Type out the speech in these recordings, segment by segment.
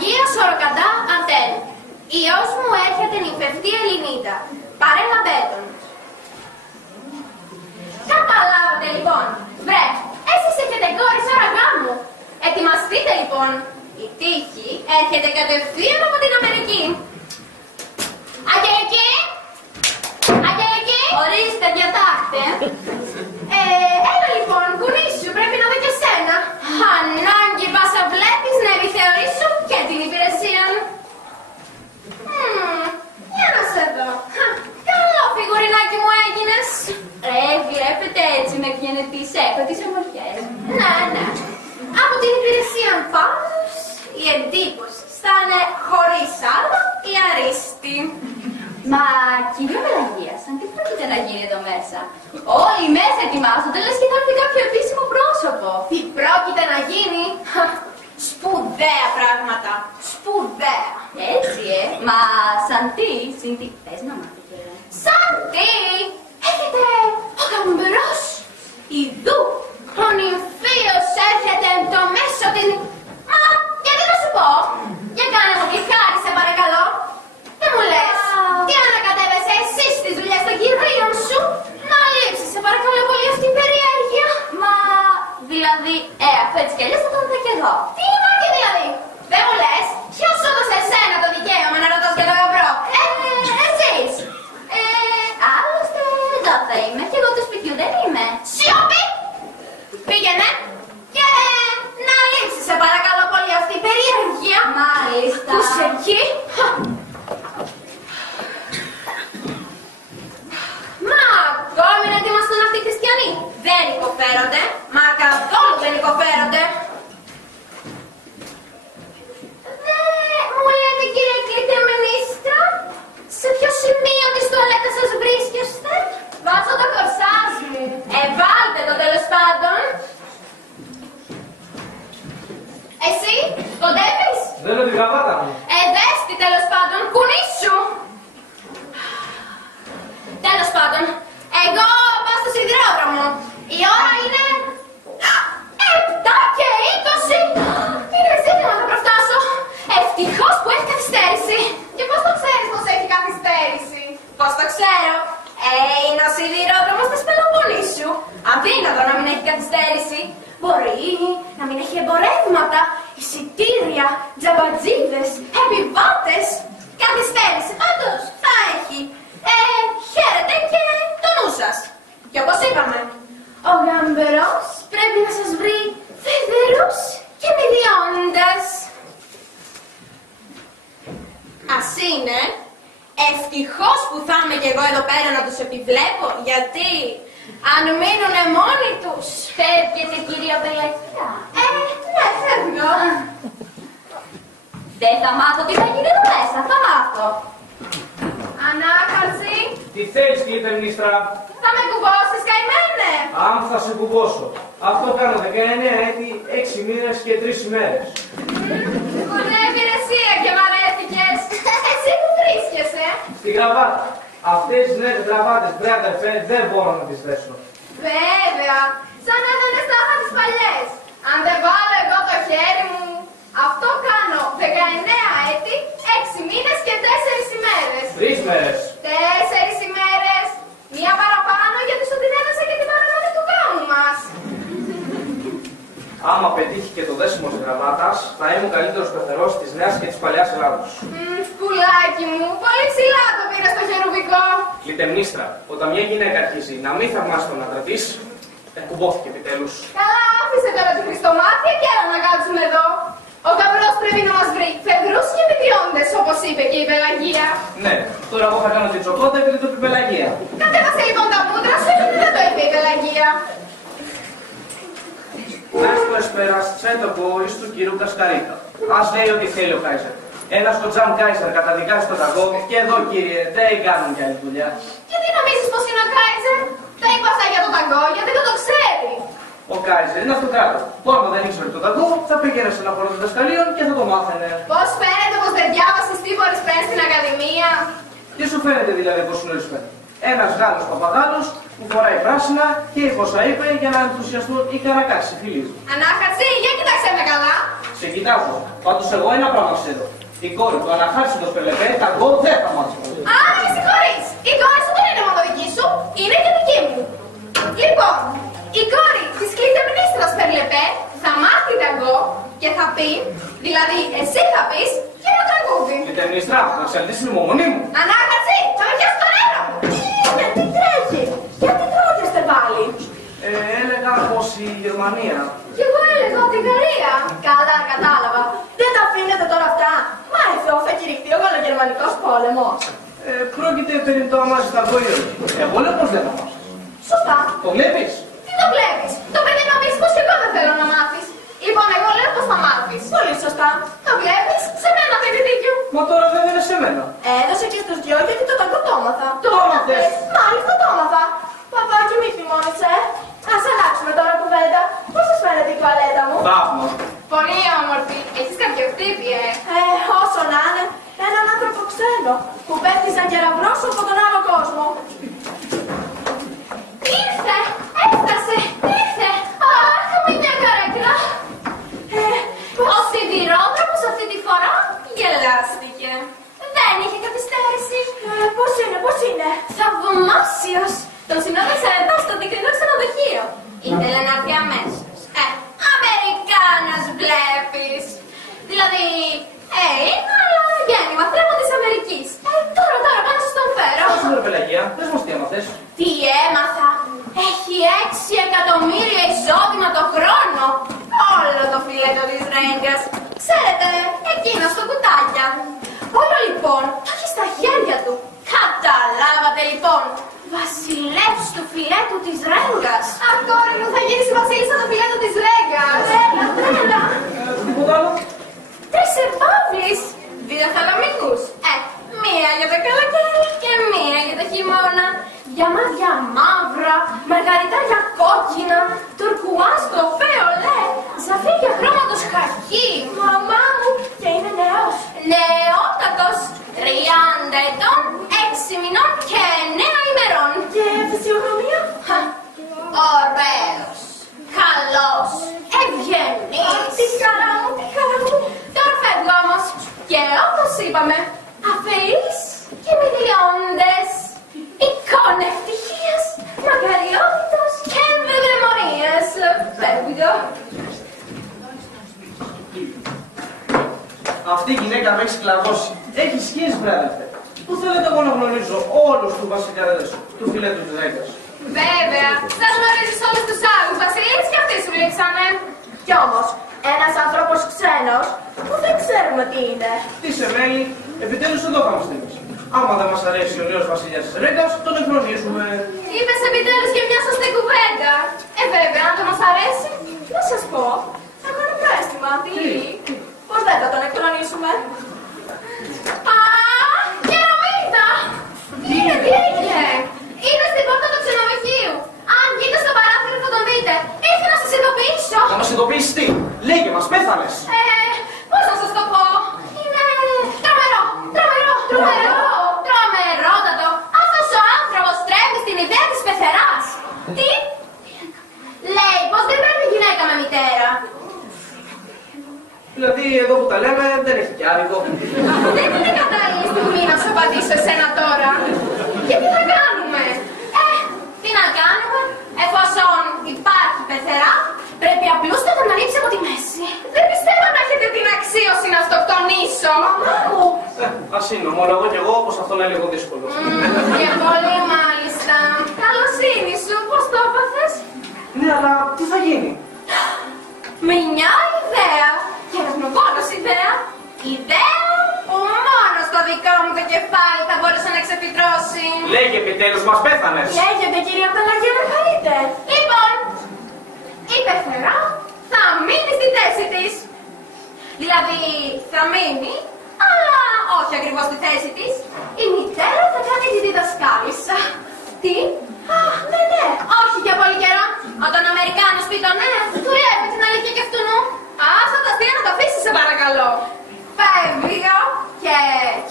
Αγία Σωροκαντά Αντέλ. Υιός μου έρχεται νυφευτή Ελληνίδα. Πάρε λαμπέτον. Καταλάβατε λοιπόν. Βρε, εσείς έχετε κόρη σαν γάμου. Ετοιμαστείτε λοιπόν. Η τύχη έρχεται κατευθείαν από την Αμερική. Αγγελική! Αγγελική! Ορίστε, διατάχτε. Έλα λοιπόν, κουνήσου, πρέπει να δω και σένα. Ανάγκη πάσα βλέπεις να επιθεωρήσω και την υπηρεσία. Για να σε δω. Καλό φιγουρινάκι μου έγινες. Βλέπετε έτσι με ποιενετής έχω τις ομορφιές. Ναι, ναι. Από την υπηρεσία πάντως, η εντύπωση θα είναι χωρίς άλλο η αρίστη. Μα κύριο Πελαγία, σαν τι πρόκειται να γίνει εδώ μέσα? Όλοι μέσα ετοιμάζονται, λες και θα έρθει κάποιο επίσημο πρόσωπο. Τι πρόκειται να γίνει? Σπουδαία πράγματα. Σπουδαία. Έτσι, μα σαν τι, συν τι, πες να μάθετε. Σαν τι, έχετε ο γαμπρός. Ιδού, ο νυμφίος έρχεται εν το μέσο την... Μα, γιατί να σου πω. Για κάνε μου τη χάρη, σε παρακαλώ. Δεν μου λες, τι ανακατεύεσαι εσύ στις δουλειές των κυρίων σου. Να λείψεις, σε παρακαλώ πολύ, αυτή την περιέργεια. Μα, δηλαδή, αφού έτσι κι αλλιώς θα τον δω κι εδώ. Τι υπάρχει δηλαδή, δεν μου λες, ποιος έδωσε εσένα το δικαίωμα να ρωτάς για το γαμπρό. Εσείς. Άλλωστε, εδώ θα είμαι κι εγώ του σπιτιού δεν είμαι. Σιωπή! Πήγαινε και να λείψεις, σε παρακαλώ πολύ, αυτή η περιέργεια. Μάλιστα. Πού είσαι εκεί. Μα ακόμη να ετοιμαστούν αυτοί οι χριστιανοί. Δεν υποφέρονται. Μα καθόλου δεν υποφέρονται. Μου λέτε κύριε Κλητεμενίστρα, σε ποιο σημείο της τουαλέτας σας βρίσκεστε? Βάζω το κορσάζ μου. Βάλτε το τέλος πάντων. Εσύ, κοντεύεις? Δένω την γραβάτα μου. Δες τι τέλος πάντων, κουνήσου. Τέλος πάντων, εγώ πάω στο σιδηρόδρομο. Η ώρα είναι 7 και 20. Είναι ζήτημα να προφτάσω. Ευτυχώς που έχει καθυστέρηση. Και πώς το ξέρεις πως έχει καθυστέρηση? Πώς το ξέρω? Είναι ο σιδηρόδρομος της Πελοποννήσου. Αδύνατο να μην έχει καθυστέρηση. Μπορεί να μην έχει εμπορεύματα, εισιτήρια, τζαμπατζίδες, επιβάτες. Καθυστέρηση πάντως θα έχει. Χαίρετε και το νου σας. Και όπως είπαμε, ο γαμπρός πρέπει να σας βρει φεδερούς και μιλιώντας. Ας είναι. Ευτυχώς που θα είμαι κι εγώ εδώ πέρα να τους επιβλέπω, γιατί αν μείνουνε μόνοι τους... Φεύγετε κυρία Πελαγία. Ναι, φεύγω. Δεν θα μάθω τι θα γίνει εδώ μέσα, θα μάθω. Ανάκαρση. Τι θέλεις, Κλητεμνίστρα? Θα με κουμπώσεις, καημένε. Αν θα σε κουμπώσω. Αυτό κάνω 19 έτη, 6 μήνες και 3 ημέρες. Ωραία υπηρεσία και βαρέθηκες. Εσύ που βρίσκεσαι? Στη γραβάτα. Αυτές τις νέες γραβάτες, βρε αδερφέ, δεν μπορώ να τις δέσω. Βέβαια, σαν να δεν στάχα τις παλιές. Αν δεν βάλω εγώ το χέρι μου, αυτό κάνω 19 έτη, 6 μήνες και 4 ημέρες. 3 μέρες. 4 ημέρες. Μία παραπάνω γιατί σου την έδωσα και την παραμονή του γάμου μας. Άμα πετύχει και το δέσιμο της γραβάτας, θα είμαι ο καλύτερος πεθερός της νέας και της παλιάς Ελλάδος. Πουλάκι μου, πολύ ψηλά το πήρα στο χερουβικό. Κλητεμνίστρα, όταν μια γυναίκα αρχίζει να μην θαυμάσει τον άντρα της, κουμπόθηκε επιτέλους. Καλά, άφησε τώρα τη Χριστομάτια και έλα να κάτσουμε εδώ. Ο γαμπρός πρέπει να μας βρει φεδρούς και μηδιώντες, όπως είπε και η Πελαγία. Ναι, τώρα εγώ θα κάνω την τσοκότα επειδή το είπε η Πελαγία. Κατέβασε λοιπόν τα μούτρα σου γιατί δεν το είπε η Πελαγία. Άστο εσπέρας τσέτο εις του κυρίου Κασκαρίτα. Ας λέει ό,τι θέλει ο Κάιζερ. Ένας ο Τζαν Κάιζερ καταδικάζει τον ταγκό και εδώ κύριε δεν κάνουν κι άλλη δουλειά. Γιατί νομίζεις πως είναι ο Κάιζερ? Τα είπα αυτά για τον ταγκό γιατί δεν το ξέρει. Ο Κάιζερ είναι αυτοκράτο. Πότε δεν ήξερε τον ταγκό, θα πήγαινε σε ένα χώρο των δασκαλείων και θα το μάθαινε. Πώς φαίνεται πως δεν διάβασες τίποτα πριν στην Ακαδημία? Τι σου φαίνεται δηλαδή πως είναι ορισμένο? Ένας Γάλλος παπαγάλος που φοράει πράσινα και είπε όσα είπε για να ενθουσιαστούν οι καρακάξοι φίλοι του. Ανάχαρση, για κοιτάξε με καλά. Σε κοιτάζω. Πάντως εγώ ένα πράγμα ξέρω. Η κόρη του αναχάρησε το Πελεπέ, τα γκολ δεν θα μάθω. Α, με συγχωρείς. Η κόρη σου δεν είναι μόνο δική σου, είναι και δική μου. Λοιπόν, η κόρη της κλητεμνίστρας Περλεπέ θα μάθει ταγκό και θα πει, δηλαδή εσύ θα πεις και ένα τραγούδι. Κλητεμνίστρα, να ξαλτήσει την υπομονή μου. Ανάκατση, θα με πιάσει τον αέρα μου. Γιατί τρέχει, γιατί τρώγεστε πάλι. Έλεγα πως η Γερμανία. Κι εγώ έλεγα ότι η Γαλλία. Καλά, κατάλαβα. Δεν τα αφήνετε τώρα αυτά. Μα εδώ θα κηρυχθεί ο γαλλογερμανικός πόλεμος. Πρόκειται περί το αμάζι τα γοήρια. Εγώ λέω πως δεν αμάζω. Σωστά. Το βλέπεις? Τι το βλέπεις, το παιδί να πεις πως και εγώ δεν θέλω να μάθεις. Λοιπόν, εγώ λέω πως θα μάθεις. Πολύ σωστά. Το βλέπεις, σε μένα το δίκιο. Μα τώρα δεν είναι σε μένα. Έδωσε και στους δυο γιατί το ταγκό το έμαθα. Το έμαθες? Μάλιστα το έμαθα. Παπάκι μη θυμώνεσαι. Ας αλλάξουμε τώρα κουβέντα. Πώς σας φαίνεται η τουαλέτα μου? Θαύμα. Πολύ όμορφη, έχεις κάποιο χτύπη, Όσο να είναι. Έναν άνθρωπο ξένο που πέφτει σαν κεραυνός από τον άλλο κόσμο. Ήρθε, έφτασε, ήρθε. Αχ, μια καρέκλα. Ο σιδηρόδρομος αυτή τη φορά γελάστηκε. Δεν είχε καθυστέρηση. Πώς είναι. Θαυμάσιος. Τον συνόδεσα εδώ στο δικρινό ξενοδοχείο. Ήθελε να έρθει αμέσως. Αμερικάνος βλέπεις. Δηλαδή, είναι αλλά γέννημα θρέμο της Αμερικής. Τώρα πάνω σας τον φέρω. Πώς είναι, Πελαγία, πες μας τι έμαθες. Τι έμαθα. Έχει 6 εκατομμύρια εισόδημα το χρόνο. Όλο το φιλέτο της Ρέγκας. Ξέρετε, εκείνο στο κουτάκια. Όλο λοιπόν το έχει στα χέρια του. Καταλάβατε λοιπόν. Βασιλεύς του φιλέτου της Ρέγκας. Αχ, κόρη μου, θα γίνεις η βασίλισσα του φιλέτου της Ρέγκας. Τρέλα. Τίποτα άλλο. 3 επαύλεις. 2 θαλαμικούς. Μία για το καλοκαίρι και μία για το χειμώνα. Διαμάδια μαύρα, μαργαριτάρια κόκκινα, τουρκουάζ κοφέ ολέ, ζαφύρια χρώματος χακί. Μαμά μου και είναι νέος. Νεότατος, 30 ετών, 6 μηνών και 9 ημερών. Και φυσιογνωμία. Ωραίος, καλός, ευγενής. Τι χαρά μου, τι χαρά μου. Τώρα φεύγω όμως και όπως είπαμε, αφελείς και μιλιόντες. Εικόνα ευτυχίας, μακαριότητας και ευμευρεμονίας. Φεύγω. Αυτή η γυναίκα με έχει σκλαβώσει. Έχει σκίσει, βράδυ. Πού θέλετε εγώ να γνωρίζω όλους τους βασιλιάδες του φιλέτου της Ρέγκας. Βέβαια, θα γνωρίζεις όλους τους άλλους βασιλείς και αυτοί σου λείψανε. Κι όμως, ένας άνθρωπος ξένος που δεν ξέρουμε τι είναι. Τι σε μένει, επιτέλους εδώ θα μας στείλεις. Άμα δεν μας αρέσει ο νέος βασιλιάς της Ρέγκας, τον εκνονίζουμε. Είπες επιτέλους και μια σωστή κουβέντα. Βέβαια, αν το μας αρέσει, Να σας πω, έχω ένα πρόστιμα. Τι? Πώς δεν θα τον εκκλονίσουμε. α, Γερομήτα! Τι έγινε? Είναι στην πόρτα του ξενοδοχείου. Αν βγείτε στο παράθυρο θα τον δείτε. Ήρθε να σας ειδοποιήσω. Να μας ειδοποιήσεις τι, λέγε μας, πέθανες. Πώς να σας το πω. Είναι τρομερότατο. Αυτός ο άνθρωπος τρέμει στην ιδέα της πεθεράς. Τι? Λέει πως δεν πρέπει γυναίκα με μητέρα. Δηλαδή, εδώ που τα λέμε, δεν έχει κι άδικο. Δεν είναι κατάλληλη στιγμή να σου απαντήσω εσένα τώρα. Και τι θα κάνουμε? Τι να κάνουμε? Εφόσον υπάρχει πεθερά, πρέπει απλούστατα να λείψει από τη μέση. Δεν πιστεύω να έχετε την αξίωση να αυτοκτονήσω. Ας είναι, ομολογώ κι εγώ πως αυτό είναι λίγο δύσκολο. Και πολύ μάλιστα. Καλοσύνη σου, πώς το έπαθες? Ναι, αλλά τι θα γίνει. Με μια ιδέα. Και ευνοβόλος ιδέα. Ιδέα που μόνο στο δικό μου το κεφάλι θα μπορούσε να ξεφυτρώσει. Λέγε επιτέλους, μας πέθανες. Λέγεται κυρία Πελαγία να χαρείτε. Λοιπόν, η πεθερά θα μείνει στη θέση της. Δηλαδή, θα μείνει, αλλά όχι ακριβώς στη θέση της. Η μητέρα θα κάνει τη διδασκάλισσα. Τι? Αχ, ναι, όχι για πολύ καιρό. Όταν ο Αμερικάνος πει το ναι, του λέμε την αλήθεια και αυτού νου. Άσε τα αστεία να τα αφήσεις, σε παρακαλώ. Φεύγω και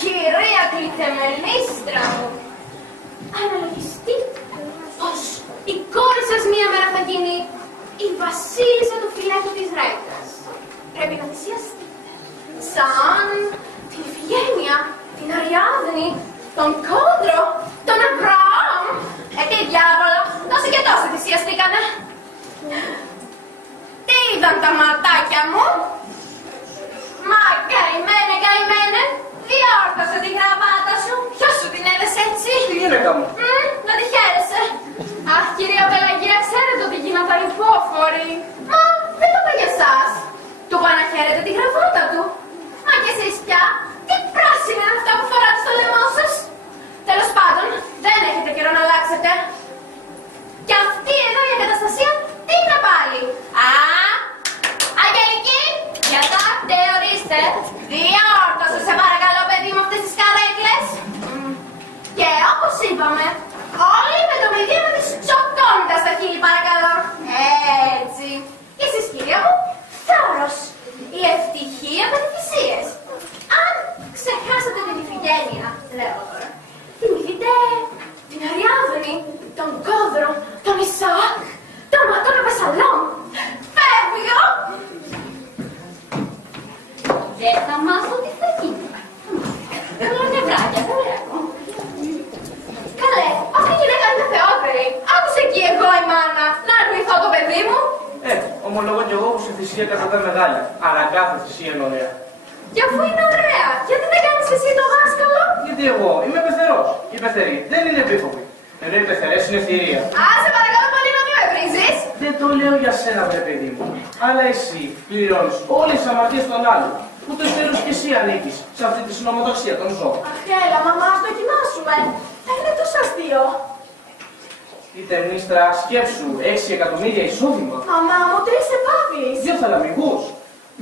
κυρία κλητεμελίστρα μου. Αναλογιστείτε πως η κόρη σας μία μέρα θα γίνει η βασίλισσα του φιλέτου της Ρέγκας. πρέπει να θυσιαστείτε. Σαν την Ιφηγένεια, την Αριάδνη, τον Κόντρο, τον Αβραάμ. Τι διάβολο, τόσοι και τόσοι θυσιαστήκανε. Τι είδαν τα ματάκια μου. Μα καημένε, καημένε, διόρθωσε τη γραβάτα σου. Ποιος σου την έδεσε έτσι? Τι γυναίκα μου. Να τη χαίρεσαι. Αχ, κυρία Πελαγία, ξέρετε ότι γίνονταν υπόφοροι. Μα δεν το είπα για εσάς. Του είπα να χαίρετε τη γραβάτα του. Μα κι εσείς πια, τι πράσινη είναι αυτά που φοράτε στο λαιμό σας. Τέλος πάντων, δεν έχετε καιρό να αλλάξετε. Και αυτή εδώ η εγκαταστασία, τι είναι πάλι? Α, Αγγελική, διατάκτε, ορίστε. Διόρθωσε, σε παρακαλώ, παιδί μου, αυτές τις καρέκλες. Και όπως είπαμε, όλοι με το μηδήμα της τσοκώνοντας στα χείλη, παρακαλώ. Έτσι. Και εσείς, κυρία μου, θάρρος. Η ευτυχία με τις θυσίες. Αν ξεχάσατε την Ιφηγένεια, λέω τώρα, θυμηθείτε την Αριάδνη, τον Κόδρο, τον Ισαάκ, τον Απεσσαλόμ. Φεύγω! Δεν θα μάθω τι θα γίνει. Θέλω νευράκια, δεν έχω. Καλέ, αυτή η γυναίκα είναι θεότερη. Άκουσε εκεί εγώ η μάνα να αρνηθώ το παιδί μου. Ομολογώ κι εγώ πως η θυσία κατά μεγάλη. Αλλά κάθε θυσία είναι ωραία. Και αφού είναι ωραία, γιατί δεν κάνεις εσύ το δάσκαλο? Γιατί εγώ είμαι πεθερός. Οι πεθεροί δεν είναι επίφοβοι. Ενώ οι πεθερές είναι ευθυρία. Σε παρακαλώ πολύ να μην με βρίζεις. Δεν το λέω για σένα, βρε παιδί μου. Αλλά εσύ πληρώνεις όλες τις αμαρτίες των άλλων. Ούτως τέλος και εσύ ανήκεις σε αυτή τη συνομοταξία των ζώων. Αχ, έλα, μαμά, ας δοκιμάσουμε. Θα είναι τόσο αστείο. Είτε μνήστρα σκέψου 6 εκατομμύρια εισόδημα. Μαμά μου, 3 επαύλεις. 2 θαλαμικούς.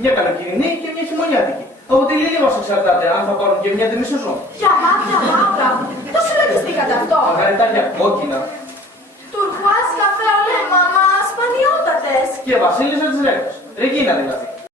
Μια καλοκαιρινή και μια χειμωνιάτικη. Από τη λίγη μας εξαρτάται αν θα πάρουν και μια δεμισεζόν. Για μάτια μαύρα. Το συλλογιστήκατε αυτό. Μαγαριτάρια κόκκινα. Τουρκουάζ καφέ ολέ, μαμά, σπανιότατες. Και βασίλισσα της Ρέγας. Ρεγίνα δηλαδή.